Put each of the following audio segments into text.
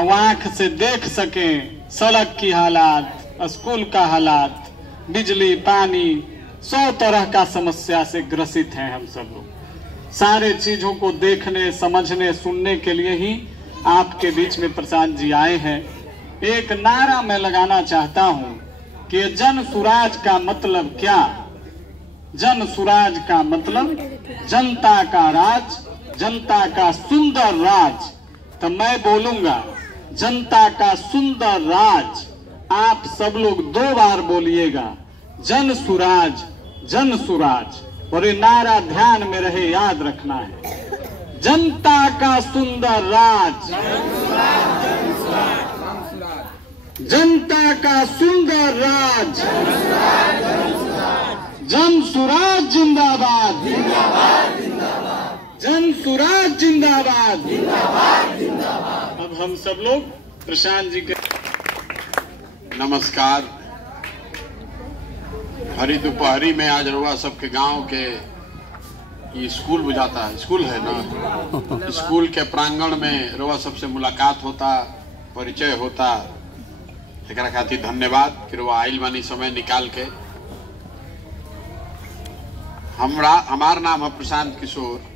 अब आंख से देख सके सड़क की हालात, स्कूल का हालात, बिजली, पानी, 100 तरह का समस्या से ग्रसित हैं हम सब लोग। सारे चीजों को देखने, समझने, सुनने के लिए ही आपके बीच में प्रसाद जी आए हैं। एक नारा मैं लगाना चाहता हूं कि जन सुराज का मतलब क्या? जन सुराज का मतलब जनता का राज, जनता का सुंदर राज। तो मैं बोलूंगा जनता का सुंदर राज। आप सब लोग 2 बार बोलिएगा, जन सुराज, जन सुराज। और ये नारा ध्यान में रहे, याद रखना है। जनता का सुंदर राज, जनता का सुंदर राज, जन सुराज जिंदाबाद, जन सुराज जिंदाबाद। अब हम सब लोग प्रशांत जी के नमस्कार। हरी दोपहरी में आज रुआ सबके गांव के ये स्कूल बुझाता है, स्कूल है ना, स्कूल के प्रांगण में रुआ सबसे मुलाकात होता, परिचय होता। एक खातिर धन्यवाद कि रुआ आइल बानी समय निकाल के। हमार नाम है प्रशांत किशोर।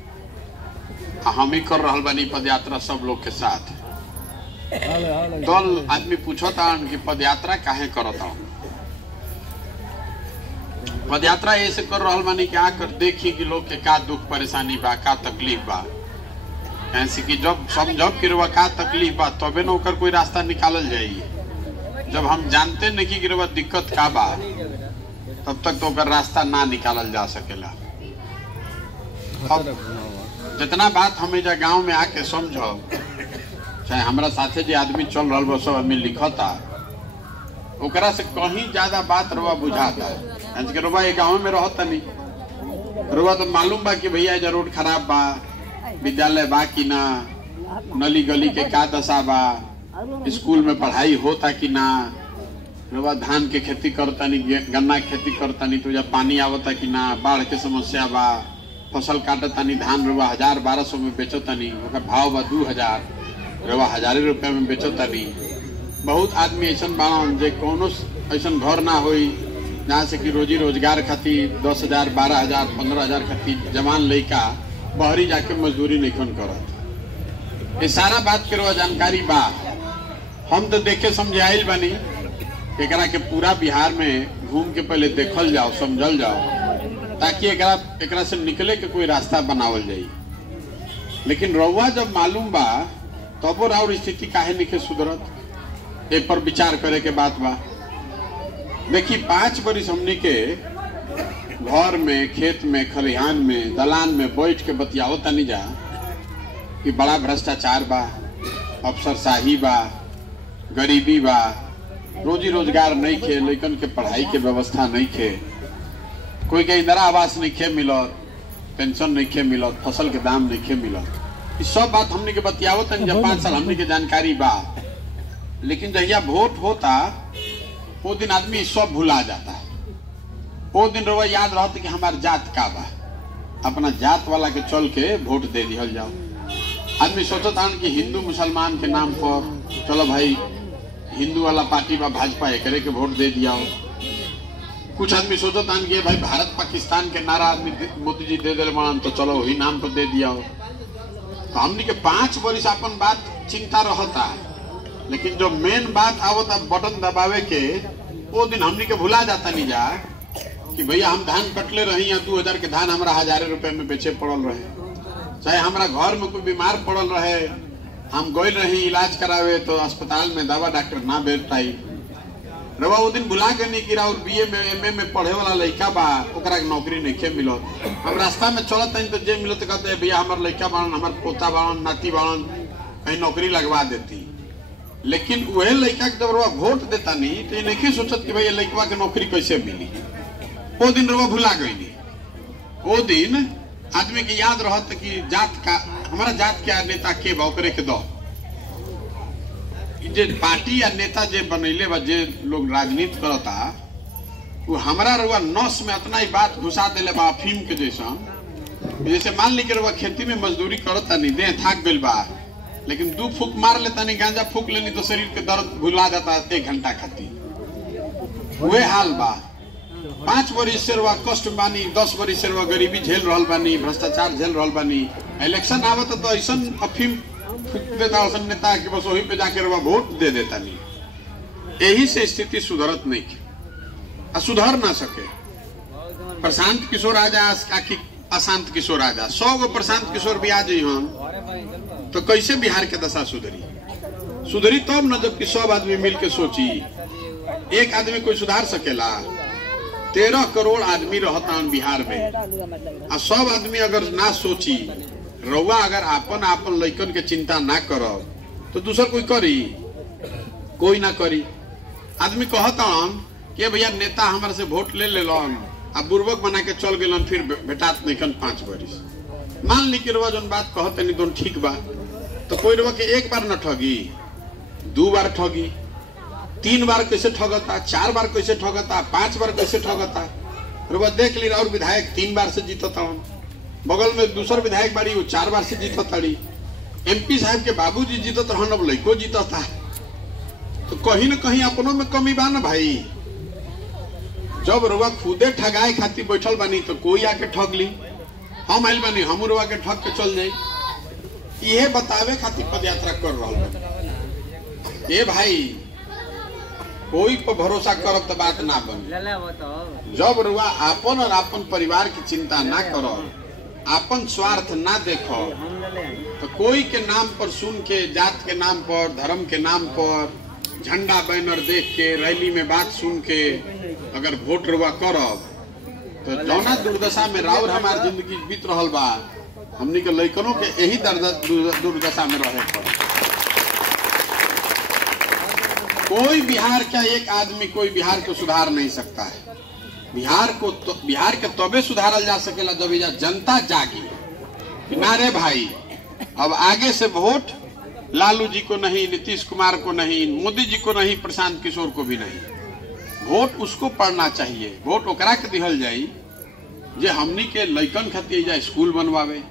हम ही कर रहा बानी पद यात्रा सब लोग के साथ। दल आदमी पूछता कि पद यात्रा काहे करता हूँ। पद यात्रा ऐसे कर रहा बानी कि आकर देखी कि लोग के का दुख परेशानी बा, का तकलीफ बा। ऐसे कि जब समझब कि रुआ का तकलीफ बा तबे न ओकर कोई रास्ता निकालल जाई। जब हम जानते नहीं कि रुआ दिक्कत का बा तब तक तो ओकर रास्ता ना निकालल जा सकेला। अब जितना बात हम एजा गांव में आके समझो, चाहे हमारा साथे जो आदमी चल रहा बा, सब आदमी लिखता, ओकरा से कहीं ज्यादा बात रुआ बुझाता है। रुआ ये गाँव में रहता नहीं, रुआ तो मालूम बा कि भैया एजा रोड खराब बा, विद्यालय बा कि ना, नली गली के का दशा बा, स्कूल में पढ़ाई होता कि ना। रुआ धान के खेती करता नहीं, गन्ना की खेती करता नहीं, तो जब पानी आवता कि ना, बाढ़ के समस्या बा, फसल काटता नहीं, धान रुआ 1000-1200 में बेचता नहीं, ओकर भाव बा 2000, रुआ 1000 रुपया में बेचता नहीं। बहुत आदमी ऐसा बाड़न जे कोनो ऐसा घर ना होई जहाँ से कि रोजी रोजगार खातिर 10,000, 12,000, 15,000 खातिर जवान लड़का बहरी जाके मजदूरी नहीं करत। ये सारा बात के रुआ जानकारी बा। हम तो देखे समझे आइल बानी, एकरा के पूरा बिहार में घूम के पहले देखल जाओ, समझल जाओ, ताकि एकरा से निकले के कोई रास्ता बनावल जाई। लेकिन रउआ जब मालूम बा तबो राउर स्थिति काहे निके सुधरत, एक पर विचार करे के बात बा। देखी 5 बरिस हमनी के घर में, खेत में, खलिहान में, दलान में बैठ के बतियाओ तनी जा कि बड़ा भ्रष्टाचार बा, अफसरशाही बा, गरीबी बा, रोजी रोजगार नहीं खे, लइकन के पढ़ाई के व्यवस्था नहीं खे, कोई के इंदिरा आवास नहीं खे मिलत, पेंशन नहीं खे मिलत, फसल के दाम नहीं खे मिलत। इस सब बात हमने के बतियावत जब 5 साल हमने के जानकारी बा। लेकिन जहिया वोट होता वो दिन आदमी सब भुला जाता है। वो दिन रउआ याद रहता कि हमार जात का बा, अपना जात वाला के चल के वोट दे दिहल जाओ। आदमी सोचता कि हिंदू मुसलमान के नाम पर चलो भाई हिंदू वाला पार्टी बा भाजपा, एकरे के वोट दे दिया। कुछ आदमी सोचता कि भाई भारत पाकिस्तान के नारा आदमी मोदी जी दे दिल मान, तो चलो वही नाम पर दे दिया। तो हमने के 5 बरिस अपन बात चिंता रहता, लेकिन जो मेन बात आवता बटन दबावे के, वो दिन हमने के भुला जाता नहीं जा कि भैया हम धान कटले रही या 2000 के धान हमारा 1000 रुपए में बेचे पड़ल रहे। चाहे हमारा घर में कोई बीमार पड़ल रहे, हम गए रही इलाज करावे तो अस्पताल में दवा डॉक्टर ना भेज पाई। रवा वो दिन भुला के नहीं कि राउर BA में MA में पढ़े वाला लड़का बा, ओकरा के नौकरी नहीं खे मिलो। हम रास्ता में चलत तो जे मिलो तो कहते भैया हमार लड़का बाड़न, हमार पोता बाड़न, नाती बाड़न, कहीं नौकरी लगवा देती। लेकिन वह लड़का के जब रवा वोट देता नहीं तो ये नहीं सोचत कि भाई लड़कवा के नौकरी कैसे मिली। वो दिन रवा भुला गई। वो दिन आदमी के याद रहत कि जात का, हमारा जात के नेता के बा, ओकरे के दो। जे पार्टी या नेता जे बनैले बा, जे लोग राजनीति करता, वो हमारा रुआ नस में इतना ही बात घुसा देले बा अफीम के जैसा। जैसे मान ली कि रुआ खेती में मजदूरी करता नहीं, देह थाक गइल बा, लेकिन 2 फूक मार लेता नहीं, गांजा फूक लेनी तो शरीर के दर्द भुला जाता 1 घंटा खातिर। वे हाल बा। 5 वर्ष से रुआ कष्ट बानी, 10 वर्ष से रुआ गरीबी झेल रहल बानी, भ्रष्टाचार झेल रहल बानी। इलेक्शन आवत तो ऐसा अफीम फूक देता नेता कि बस वही पे जाके रुआ वोट दे देता नहीं। यही से स्थिति सुधरत नहीं, सुधर ना सके। प्रशांत किशोर आ जा कि अशांत किशोर आ जा, 100 गो प्रशांत किशोर भी आ जाई हम तो कैसे बिहार के दशा सुधरी? सुधरी तब न जबकि सब आदमी मिल के सोची। एक आदमी कोई सुधार सकेला? 13 करोड़ आदमी रहता बिहार में, आ सब आदमी अगर ना सोची, रउआ अगर आपन आपन लइकन के चिंता ना करब तो दूसर कोई करी? कोई ना करी। आदमी कहतन कि भैया नेता हमारे से वोट ले लेलन आ बुर्बक बना के चल गेलन, फिर भेटात नहीं 5 वर्ष। मान ली कि रउआ जौन बात कहते नहीं दोन ठीक बा, तो कोई रउआ के 1 बार न ठगी, 2 बार ठगी, 3 बार कैसे ठगता, 4 बार कैसे ठगता, 5 बार कैसे ठगता। रउआ देख ली और विधायक 3 बार से जीतता, बगल में दूसर विधायक बाड़ी वो 4 बार से जीतताड़ी। MP साहब के बाबूजी जीतत रहन, अब लइको जीतता। तो कहीं न कहीं अपनों में कमी बा ना भाई। जब रुआ खुदे ठगाए खातिर बैठल बानी तो कोई आके ठग ली, हम आइल बानी हम रुआ के ठग के चल जाई। ये बतावे खातिर पदयात्रा कर रहल बानी। ए भाई कोई पर भरोसा करब तो बात ना बने। जब रुआ आपन और आपन परिवार की चिंता ना करो, आपन स्वार्थ ना देखो, तो कोई के नाम पर सुन के, जात के नाम पर, धर्म के नाम पर, झंडा बैनर देख के, रैली में बात सुन के अगर वोट रुआ करब तो जौना दुर्दशा में राउर हमार जिंदगी बीत रहल बा, हमनी के लइकनों के यही दुर्दशा में रहे पर। कोई बिहार का एक आदमी कोई बिहार को सुधार नहीं सकता है। बिहार के तबे सुधारल जा सकेला जब ये जनता जागी कि ना रे भाई अब आगे से वोट लालू जी को नहीं, नीतीश कुमार को नहीं, मोदी जी को नहीं, प्रशांत किशोर को भी नहीं। वोट उसको पड़ना चाहिए। वोट ओकरा के दिहल जाई जे हमनी के लइकन खातिर जा स्कूल बनवावे,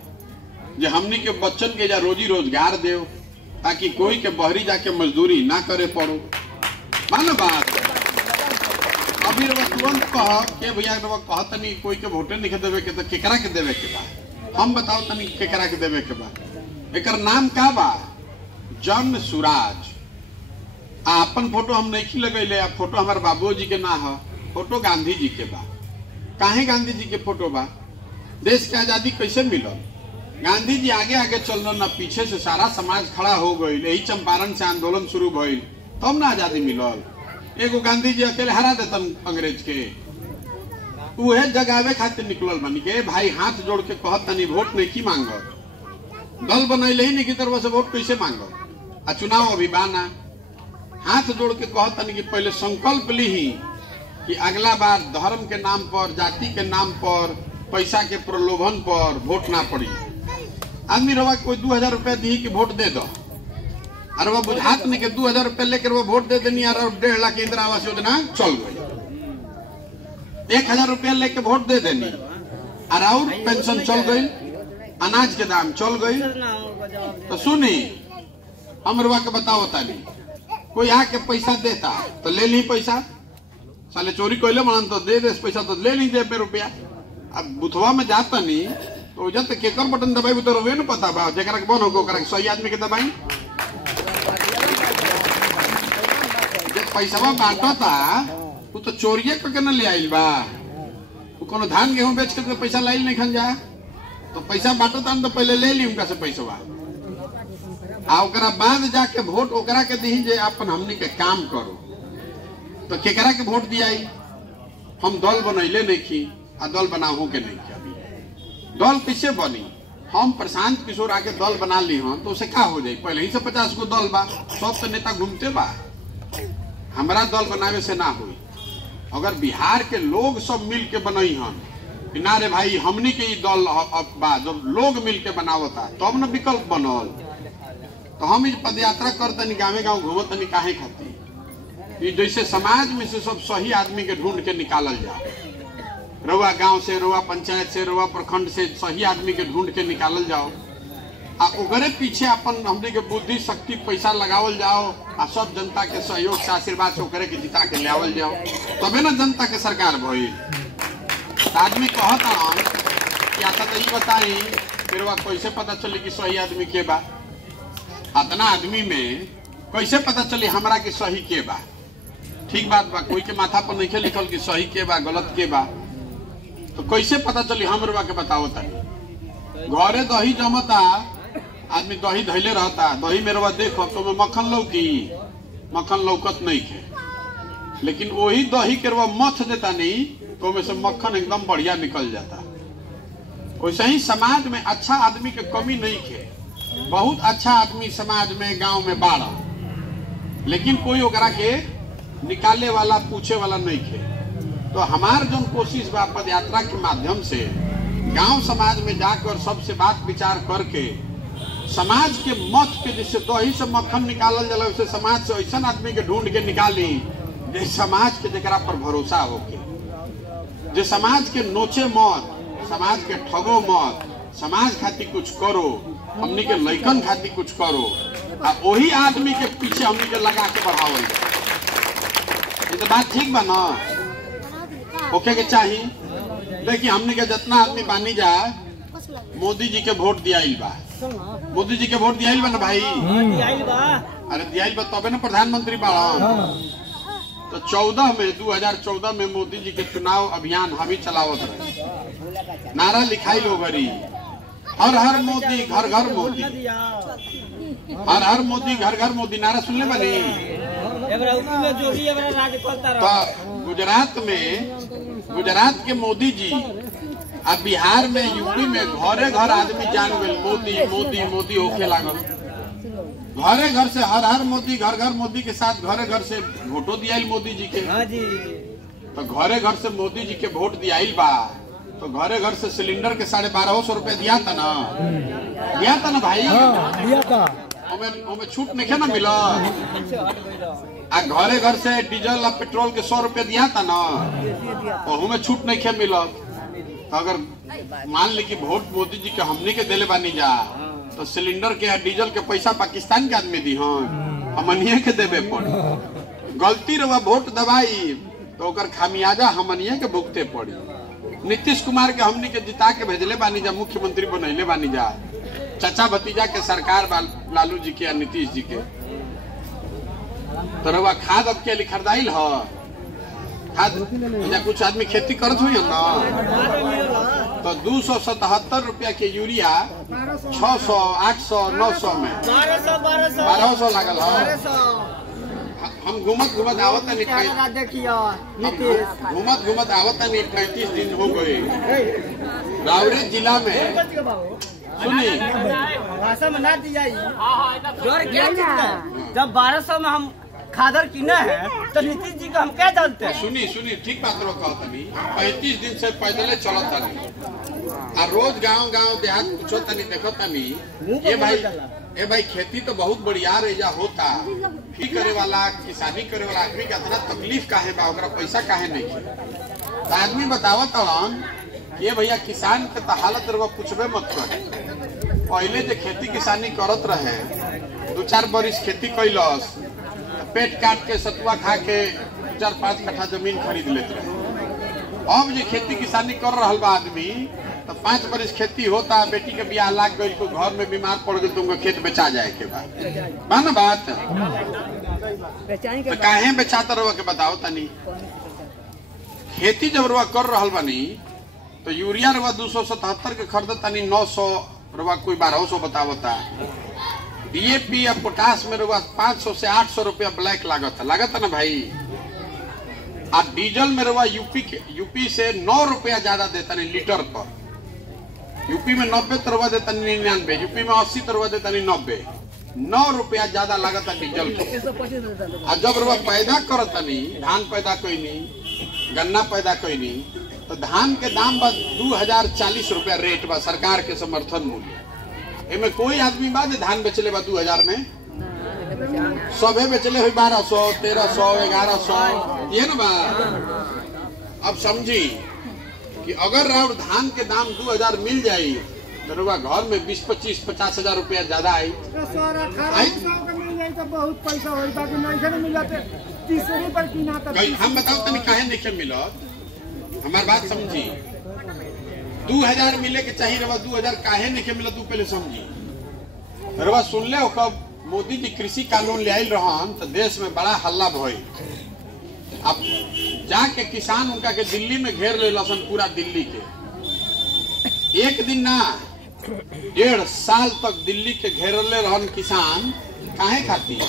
जे हमनी के बच्चन के जा रोजी रोजगार दे, ताकि कोई के बहरी जाके मजदूरी ना करे पड़ो। मानो बात अभी तुरंत कह के भैया कह तनी कोई के वोटे नहीं देवे के तो केकरा के देवे के बा? हम बताओ तनी केकरा के देवे के बा? एकर नाम का बा? जन सुराज। अपन फोटो हम नहीं लगैले, फोटो हमारे बाबूजी के ना है, फोटो गांधी जी के बा। काहे गांधी जी के फोटो बा? देश के आजादी कैसे मिलल? गांधी जी आगे आगे चल ना, पीछे से सारा समाज खड़ा हो गई। यही चंपारण से आंदोलन शुरू भइल तब ना आजादी मिलल। एगो गांधी जी अकेले हरा देतन अंग्रेज के, उहे जगावे खातिर निकलल बनी के भाई हाथ जोड़ के कहत तनी वोट नहीं की मांगत, दल बनैले ही नहीं की तरफ से वोट कैसे मांगत? आ चुनाव अभी बाना, हाथ जोड़ के कहत तनी कि पहले संकल्प ली ही कि अगला बार धर्म के नाम पर, जाति के नाम पर, पैसा के प्रलोभन पर वोट ना पड़ी। आदमी रवा कोई 2000 रुपया दी कि वोट दे दो, और वो बुझात नहीं कि 2000 रुपया लेकर वो वोट दे देनी और 1.5 लाख इंदिरा आवास योजना चल गई। 1000 रुपया लेके वोट दे देनी और पेंशन चल गई, अनाज के दाम चल गई। तो सुनी हम रुआ के बताओ ताली, कोई आके पैसा देता तो ले ली पैसा, साले चोरी कोई मान तो दे पैसा तो ले ली जेब में रुपया। अब बुथवा में जाता नहीं तो जब केकर बटन दबाई तो रोवे न पता बा, जरा के बन हो सही आदमी के दबाई। पैसा बांटता वो तो चोरिये करके न ले आइल बा, वो कोनो धान गेहूं बेच के पैसा लाइल नहीं खन जा, तो पैसा बांटता तो पहले ले ली उनका से पैसा आ ओकरा बाद जाके वोट ओकरा के दी जे अपन हमनी के काम करो। तो केकरा के वोट दियाई? हम दल बनैले नहीं की आ दल बनाहू के नहीं की। अभी दल किससे बनी? हम प्रशांत किशोर आके दल बना ली हम तो उसे क्या हो जाए? पहले ही से 50 गो दल बा, सब तो नेता घूमते बा। हमारा दल बनावे से ना हुई। अगर बिहार के लोग सब मिल के बनई हन ना रे भाई हमनी के ई दल बा, जब लोग मिल के बनावता तब न विकल्प बनल। तो हम इस पदयात्रा करतनी, गाँव गाँव घूमतनी काहे खातिर? जैसे समाज में से सब सही आदमी के ढूंढ के निकालल जाए, रउआ गांव से, रउआ पंचायत से, रउआ प्रखंड से सही आदमी के ढूंढ के निकालल जाओ। आ ओकरे पीछे अपन हमने के बुद्धि शक्ति पैसा लगावल जाओ आ सब जनता के सहयोग से आशीर्वाद से ओकरे के जिता के लावल जाओ तबे ना जनता के सरकार भई। आदमी कहता कि आता तो ये बताई फिर वह कैसे पता चले कि सही आदमी के बा? इतना आदमी में कैसे पता चली हमरा के सही के बा? ठीक बात बा, कोई के माथा पर नहीं लिखल कि सही के बा गलत के बा, तो कैसे पता चली हमरा के बताओ तनी। घरे दही जमता, आदमी दही धैले रहता, दही में रवा देखो तो में मक्खन लौकी, मक्खन लौकत नहीं के, लेकिन वही दही के रवा मथ देता नहीं तो में से मक्खन एकदम बढ़िया निकल जाता। वैसे ही समाज में अच्छा आदमी के कमी नहीं के, बहुत अच्छा आदमी समाज में गांव में बाड़ा, लेकिन कोई ओकरा के निकाले वाला पूछे वाला नहीं के। तो हमार जो कोशिश बा पद यात्रा के माध्यम से गांव समाज में जाकर सबसे बात विचार करके समाज के मत के जैसे दही से मक्खन निकालल जाला वैसे समाज से ऐसा आदमी के ढूंढ के निकाली जे समाज के जरा पर भरोसा होके, जे समाज के नोचे मत, समाज के ठगो मत, समाज खातिर कुछ करो, हमनी के लइकन खातिर कुछ करो, आ वही आदमी के पीछे हमनी के लगा के बढ़ावल। ये तो बात ठीक बा ना? ओके के चाही। देखिए हमनी के जितना आदमी बानी जा, मोदी जी के वोट दियाइल बा, मोदी जी के वोट दियाइल बा ना भाई? अरे दियाइल बा तबे ना प्रधानमंत्री बाड़ा। तो 2014 में मोदी जी के चुनाव अभियान हम ही चलावत रहे, नारा लिखाई लोगरी, हर हर मोदी घर घर मोदी, हर हर मोदी घर घर मोदी, नारा सुनले बनी? तो गुजरात के मोदी जी अब बिहार में यूपी में घरे घर आदमी जान गए मोदी मोदी मोदी होके लागल। घरे घर से हर हर मोदी घर घर मोदी के साथ घरे घर से वोटो दियाइल मोदी जी के। तो घरे घर से मोदी जी के वोट दियाइल बा, तो घरे घर से सिलेंडर के 1250 रुपए दिया था ना, दिया था ना भाई? दिया था। हमें छूट नहीं ना मिला। आ घरे घर से डीजल और पेट्रोल के 100 रुपए दिया था ना, और हमें छूट नहीं मिला। तो अगर मान ली कि वोट मोदी जी के हमनी के दिले बानी जा, तो सिलेंडर के डीजल के पैसा पाकिस्तान के आदमी दी हमनिए के देवे पड़ी। गलती रहा वोट दबाई तो ओकर खामियाजा हमनिए के भुगते पड़ी। नीतीश कुमार के हमनी के जिता के भेजले बानी जा, मुख्यमंत्री बनैले बानी जा, चाचा भतीजा के सरकार लालू जी के या नीतीश जी के। तो रवा खाद अब के लिए खरीदाइल है खाद, या कुछ आदमी खेती करत हुई ना, तो 277 रुपया के यूरिया 600, 800, 900 में 1200 लागल है। हम घूमत घूमत आवत नहीं, घूमत घूमत आवत नहीं, 35 दिन हो गए रावरे जिला में। सुनी जब 1200 में हम खादर किना है तो नीतीश जी को हम क्या जानते हैं? सुनी ठीक बात कहता नहीं, 35 दिन से पैदल चलता नहीं, और रोज गांव गांव देहात पूछो तनी देखो तनी, ये भाई खेती तो बहुत बढ़िया रेजा होता, फी करे वाला किसानी करे वाला आदमी का इतना तकलीफ काहे बा, ओकरा पैसा काहे नहीं है? तो आदमी बतावत ये भैया किसान के तो हालत रवा पूछबे मत कर। पहले जो खेती किसानी करत रहे, 2-4 बरिस खेती कैलस, पेट काट के सतुआ खा के 4-5 कट्ठा जमीन खरीद लेते रहे। अब जो खेती किसानी कर रहा बा आदमी, तो 5 बरिस खेती होता, बेटी के बियाह लाग गई, तो घर में बीमार पड़ गई, तो उनका खेत बेचा जाए के बाद ना बात। तो काहे बेचाता रहो के बताओ तनी? खेती जब रुआ कर रहा बानी तो यूरिया रुआ 277 के खरीदता नहीं, 900 रुआ कोई 1200 बतावता। डीएपी या पोटास में रुआ 500 से 800 रुपया ब्लैक लागत ना भाई। और डीजल में रुआ यूपी से 9 रुपया ज्यादा देता नहीं लीटर पर। यूपी में 90 तो रुआ देता नहीं 99, यूपी में 80 तो रुआ देता नहीं 90, 9 रुपया ज्यादा लागत डीजल पर। और जब रुआ पैदा करता नहीं, धान पैदा कोई नहीं, गन्ना पैदा कोई नहीं, तो धान के दाम बस 2040 रुपया रेट बा, सरकार के समर्थन मूल्य। इनमें कोई आदमी बा धान बेचले बा 2000 में, सबे बेचले हुई 1200, 1300, 1100, ये ना बा। अब समझी कि अगर राउर धान के दाम 2000 मिल जाये तो रुआ घर में 20, 25, 50 हजार रुपया ज्यादा आई। तो बहुत पैसा हो बाकी नहीं मिलते तीसरी पर की ना हम बताओ तनी काहे नहीं मिलत, हमार बात समझी। 2000 मिले के चाहिए रवा, 2000 काहे नहीं मिलत तू पहले समझी। रवा सुन ले कब मोदी जी कृषि कानून ले आयल रहन तो देश में बड़ा हल्ला भइल। अब जाके किसान उनका के दिल्ली में घेर ले लसन, पूरा दिल्ली के। एक दिन ना 1.5 साल तक दिल्ली के घेरले रहन किसान। काहे खातिर?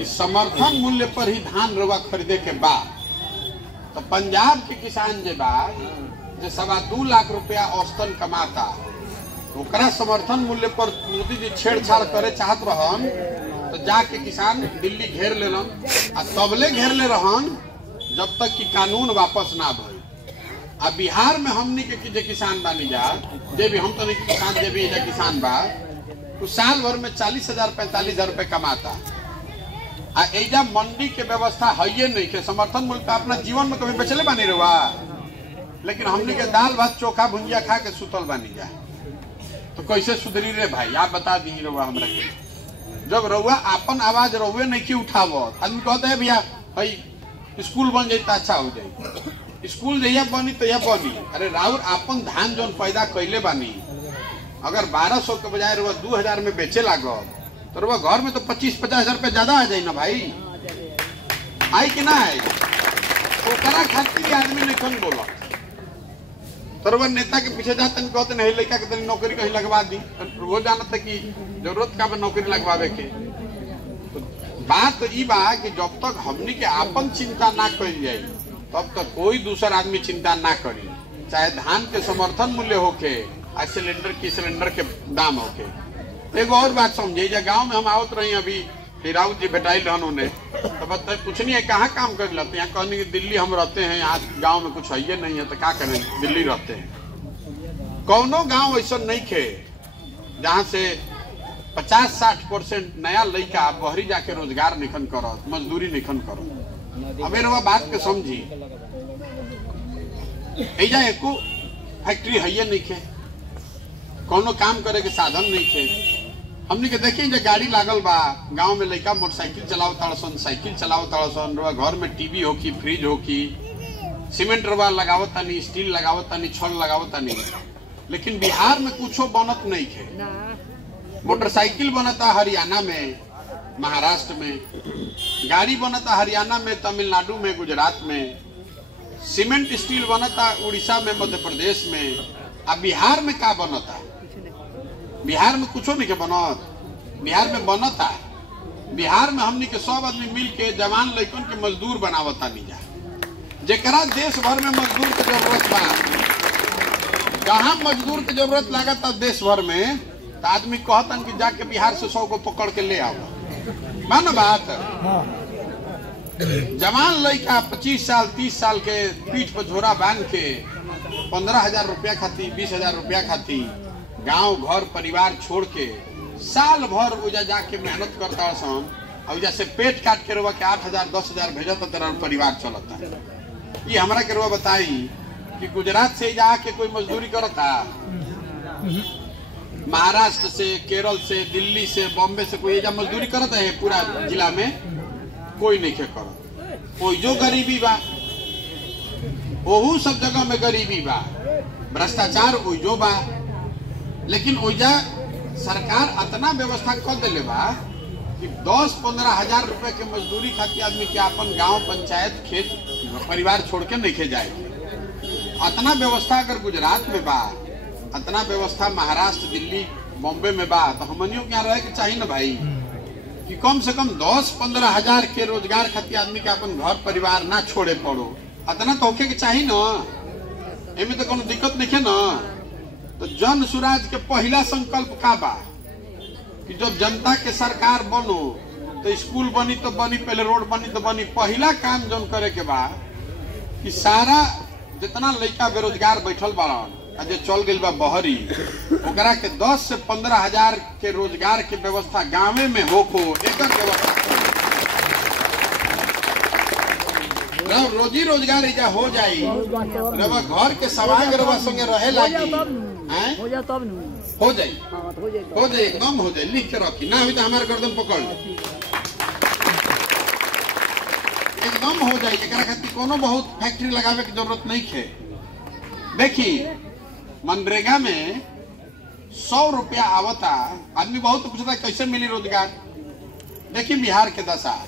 इस समर्थन मूल्य पर ही धान रवा खरीदे के बाद। तो पंजाब के किसान जे बा जो 2.25 लाख रुपया औसतन कमाता, ओकरा समर्थन मूल्य पर मोदी जी छेड़छाड़ करे चाहत रहन तो जाके किसान दिल्ली घेर लेलन। आ तबले घेर ले रहन जब तक कि कानून वापस ना भइल। आ बिहार में हमनी के जे किसान बानी जा, जे भी हम तो नहीं किसान, जे भी जे किसान बा तो साल भर में 40,000 45,000 रुपए कमाता। आ एजा मंडी के व्यवस्था है नहीं के समर्थन मूल्य पे अपना जीवन में कभी बेचले बानी रहुआ। लेकिन हमनी के दाल भात चोखा भुंजिया खा के सुतल बानी जा, तो कैसे सुधरी रे भाई? आप बता दी रहुआ हमरा के। जब रहुआ अपन आवाज रहुए नहीं की उठावत, आदमी कहते है भैया भाई स्कूल बन जाए तो अच्छा हो जाए, स्कूल जहिया बनी तहिया बनी। अरे राउर अपन धान जोन पैदा कैले बानी, अगर 1200 के बजाय रुआ 2000 में बेचे लागो तो रुआ घर में तो 25-50 हजार रुपया ज्यादा आ जाए ना भाई। आई कि ना आई? तो करा खातिर आदमी नहीं कौन बोला तो रुआ नेता के पीछे जाते हैं, कहते नहीं लड़का के तनी नौकरी कहीं लगवा दी। वो जानता कि जरूरत का नौकरी लगवावे के। तो बात ई बा कि जब तक हमनी के आपन चिंता ना करी जाए तब तक कोई दूसरा आदमी चिंता ना करी। चाहे धान के समर्थन मूल्य होके, आज सिलेंडर के दाम होके। एक और बात समझे, गांव में हम आवत रही अभी राउत जी बेटाइल रहन उन्हें तो बताए पूछनी है कहाँ काम कर लेते हैं। कहने की दिल्ली हम रहते हैं, यहाँ गांव में कुछ है नहीं है तो क्या करें, दिल्ली रहते हैं। कौनो गांव ऐसा नहीं खे जहाँ से 50-60% नया लड़का बहरी जाके रोजगार निखन करत, मजदूरी निखन करत। अब रवा बात के समझी, एजा एको फैक्ट्री है नहीं खे, कोनो काम करे के साधन नहीं थे। हमने के देखिए जो गाड़ी लागल बा गांव में, लड़का मोटरसाइकिल चलाओ ताड़सन, साइकिल चलाओ ताड़सन, घर में टीवी हो की, फ्रिज हो की, सीमेंट रवा लगावत तानी, स्टील लगावत तानी, छड़ लगावत तानी। लेकिन बिहार में कुछो बनत नहीं थे। मोटरसाइकिल बनता हरियाणा में, महाराष्ट्र में, गाड़ी बनता हरियाणा में, तमिलनाडु में, गुजरात में, सीमेंट स्टील बनता उड़ीसा में, मध्य प्रदेश में। अब बिहार में क्या बनता? बिहार में कुछो नहीं के बनत। बिहार में बनता, बिहार में हमनी के सब आदमी मिल के जवान लड़कन के मजदूर बनावता नहीं जा। जेकरा देश भर में मजदूर के जरूरत बा, जहाँ मजदूर के जरूरत लागत देश भर में, तो आदमी कहतन कि जाके बिहार से 100 को पकड़ के ले आओ। मानो बात, जवान लड़का 25 साल 30 साल के पीठ पर झोरा बांध के 15,000 रुपया खाती, 20,000 रुपया खाती गांव घर परिवार छोड़ के साल भर उजा जाके मेहनत करता सन। और जैसे पेट काट के रुआ के 8,000 10,000 भेजता तेरा परिवार चलता। ये हमरा के रुआ बताई कि गुजरात से जाके कोई मजदूरी करता, महाराष्ट्र से, केरल से, दिल्ली से, बॉम्बे से कोई एजा मजदूरी करता है? पूरा जिला में कोई नहीं करत। कोई जो गरीबी बा, ओहू सब जगह में गरीबी बा, भ्रष्टाचार ओइजो बा। लेकिन ओइजा सरकार इतना व्यवस्था कर दिले बा कि 10-15 हजार रुपए के मजदूरी खातिर आदमी के अपन गांव, पंचायत, खेत, परिवार छोड़ के नहीं जाए। इतना व्यवस्था अगर गुजरात में बा, इतना व्यवस्था महाराष्ट्र, दिल्ली, बॉम्बे में बा, तो हमनियों के यहाँ रहे के चाहिए ना भाई कि कम से कम 10-15 हजार के रोजगार खातिर आदमी के अपन घर परिवार ना छोड़े पड़ो। इतना तो होके के चाहिए ना, एमे तो कोनो दिक्कत नहीं है ना। तो जन सुराज के पहला संकल्प का बा कि जब जनता के सरकार बनो तो स्कूल बनी तो बनी, पहले रोड बनी तो बनी। पहला काम जन करे के बा कि सारा जितना लड़का बेरोजगार बैठल बाड़न जो चल गई बा बहरी, ओकरा के 10 से 15 हजार के रोजगार के व्यवस्था गाँवे में होको, एक व्यवस्था रोजी रोजगार इजा हो जाई, घर के समाज रवा संगे रहे लागी। हो जा तब हो जाए एकदम हो जाए, लिख के रखी ना हुई तो हमारे गर्दन पकड़ एकदम हो जाए। एक खातिर कोनो बहुत फैक्ट्री लगावे की जरूरत नहीं है। देखी मनरेगा में 100 रुपया आवता, आदमी बहुत पूछता कैसे मिली रोजगार। देखिए बिहार के दशा,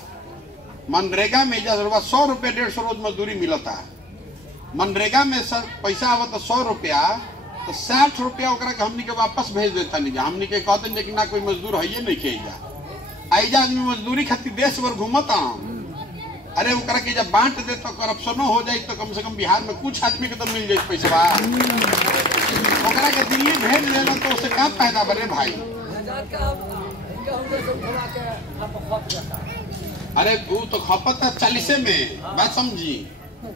मनरेगा में 100 रुपया 150 रोज मजदूरी मिलता। मनरेगा में सर पैसा आवता 100 रुपया, तो 60 रुपया हमनी के वापस भेज देता नहीं। हमनी के कहते लेकिन ना कोई मजदूर है नहीं के आईजा आदमी मजदूरी खातिर देश भर घूमता। अरे ओकरा के जब बांट दे तो करप्शनो हो जाए, तो कम से कम बिहार में कुछ आदमी के तो मिल जाए पैसा। ओकरा के दिल्ली भेज देना तो उससे क्या फायदा बने भाई। अरे वो तो खपत है 40 में, बात समझी।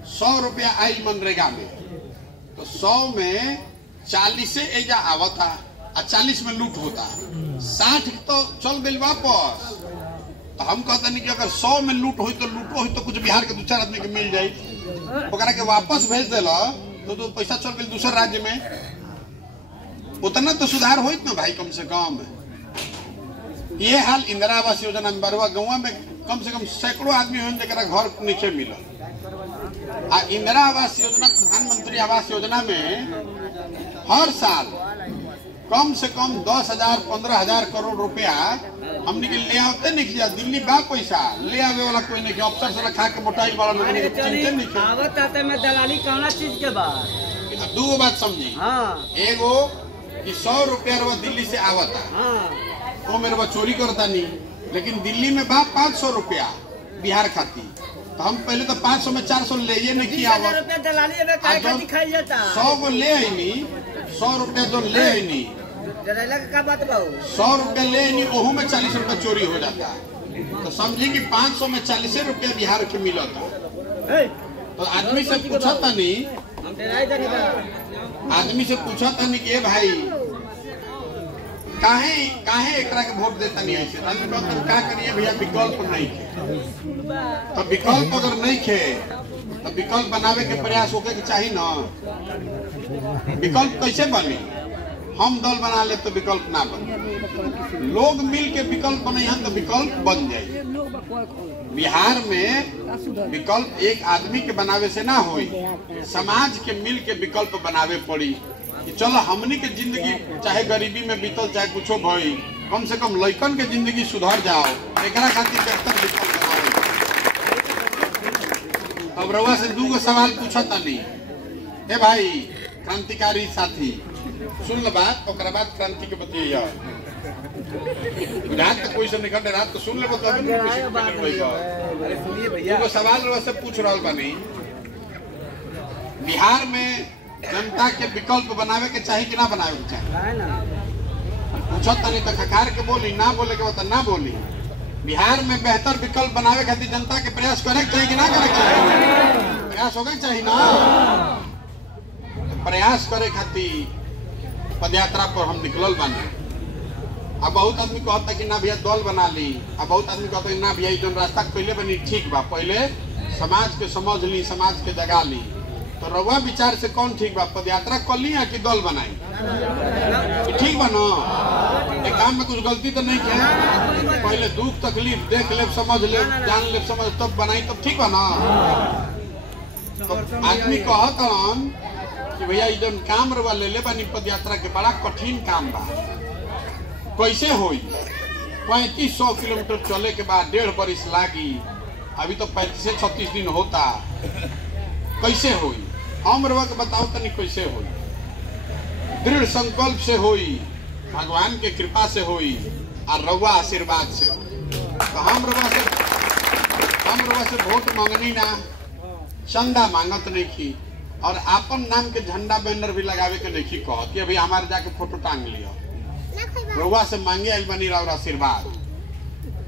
100 रुपया आई मनरेगा में, तो 100 में 40 एजा आवता और 40 में लूट होता, 60 तो चल गई वापस। तो हम कहते नहीं कि अगर 100 में लूट हुई तो लूटो हुई तो कुछ बिहार के 2-4 आदमी के मिल जाये, ओकरा के वापस भेज देला तो पैसा चल गई दूसरे राज्य में। उतना तो सुधार हो ना भाई, कम से कम। ये हाल इंदिरा आवास योजना में बरवा गाँव में कम से कम सैकड़ों आदमी हो जरा घर नीचे मिलल। आ इंदिरा आवास योजना, प्रधानमंत्री आवास योजना में हर साल कम से कम 10,000-15,000 करोड़ रुपया हमने के ले आते नहीं किया। दिल्ली बा पैसा ले आवे वाला कोई नहीं, अफसर से खा के मोटाई वाला लोग चिंते नहीं। आवत आते में दलाली कौन चीज के बाद? दो बात समझी। हाँ। एगो कि 100 रुपया रुपया दिल्ली से आवता, वो मेरे वो चोरी करता नहीं, लेकिन दिल्ली में बा 500 रुपया बिहार खाती। तो हम पहले तो 500 में 400 ले नहीं किया। 100 को ले आई नहीं, 100 रुपया जो ले आई नहीं, 100 रुपया ले नहीं, ओहू में 40 रुपया चोरी हो जाता। तो समझे कि 500 में 40 रुपया बिहार के मिला था। तो आदमी से पूछा था नहीं, आदमी से पूछा था नहीं कि भाई काहे एकरा के वोट देता नहीं ऐसे। आदमी कहता क्या करिए भैया, विकल्प नहीं है। तो विकल्प अगर नहीं खे तो विकल्प बनावे के प्रयास होके चाहिए ना। विकल्प कैसे बने? हम दल बना ले तो विकल्प ना बने, लोग मिल के विकल्प बने तो विकल्प बन जाए। बिहार में विकल्प एक आदमी के बनावे से ना होई, समाज के मिल के विकल्प बनावे पड़ी। चलो हमनी के जिंदगी चाहे गरीबी में बीतल चाहे कुछो भई, कम से कम लइकन के जिंदगी सुधर जाओ, एकरा खातिर बेहतर विकल्प बनाओ। अब रउआ से 2 सवाल पूछता नहीं। ए भाई क्रांतिकारी साथी, सुन ल बात, ओकरा बाद क्रांति के बतिया। रात तक कोई से निकल रात तो सुन ले तो सवाल रउआ से पूछ रहा बानी। बिहार में जनता के विकल्प बनावे के चाहिए कि ना बनावे के चाहिए? पूछता नहीं तो खकार के बोली, ना बोले के बता ना बोली। बिहार में बेहतर विकल्प बनावे खातिर जनता के प्रयास करे चाहिए कि ना करे चाहिए? प्रयास होगा चाहिए ना। प्रयास करे खातिर पदयात्रा पर हम निकलल बानी। अब बहुत आदमी कहता कि ना भैया दल बना ली, अब बहुत आदमी कहता कि ना भैया जो रास्ता पहले बनी ठीक बा, पहले समाज के समझ ली, समाज के जगा ली। तो रउआ विचार से कौन ठीक बा, पदयात्रा कर ली या कि दल बनाई? ठीक बा ना? एक काम में कुछ गलती तो नहीं किया। पहले दुख तकलीफ देख ले, समझ ले, जान ले, समझ तब बनाई, तब ठीक बा ना? तो आदमी कहतन कि भैया जो काम रउआ ले बानी पदयात्रा के, बड़ा कठिन काम बा, कैसे होई? 3500 किलोमीटर चले के बाद 1.5 बरिस लागी, अभी तो 35 से 36 दिन होता, कैसे होई? हम रउआ के बताओ तनी कैसे होई? दृढ़ संकल्प से होई, भगवान के कृपा से होई और रउआ आशीर्वाद से होई। तो हम रउआ से वोट मांगनी ना, चंदा मांगत नहीं की, और आपन नाम के झंडा बैनर भी लगावे के नहीं कहत कि अभी हमारे जाके फोटो टांग लियो। रउआ से मांगे आई बानी और आशीर्वाद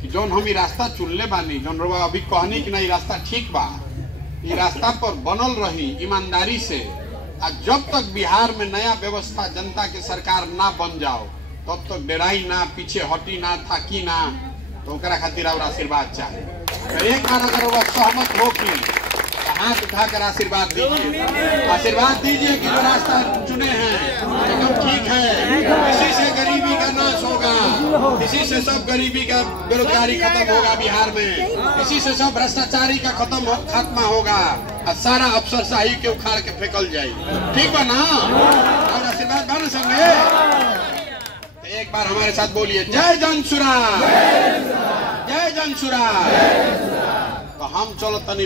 कि जौन हम रास्ता चुनले बानी, जौन रउआ अभी कहनी कि नहीं रास्ता ठीक बा, ये रास्ता पर बनल रही ईमानदारी से। और जब तक बिहार में नया व्यवस्था जनता के सरकार ना बन जाओ, तब तक डराई ना, पीछे हटी ना, थाकी ना। तो ओकरा खातिर और आशीर्वाद चाहिए। तो एक बार अगर वह सहमत हो कि हाथ उठाकर आशीर्वाद दीजिए, आशीर्वाद दीजिए कि जो रास्ता चुने हैं एकदम ठीक है। इसी से गरीबी का नाश होगा, इसी से सब गरीबी का बेरोजगारी खत्म होगा बिहार में, इसी से सब भ्रष्टाचारी का खात्मा होगा और सारा अफसरशाही के उखाड़ के फेंकल जाए। ठीक बा ना? और आशीर्वाद बन संगे तो एक बार हमारे साथ बोलिए, जय जनसुराज, जय जनसुराज। तो हम चलो तनी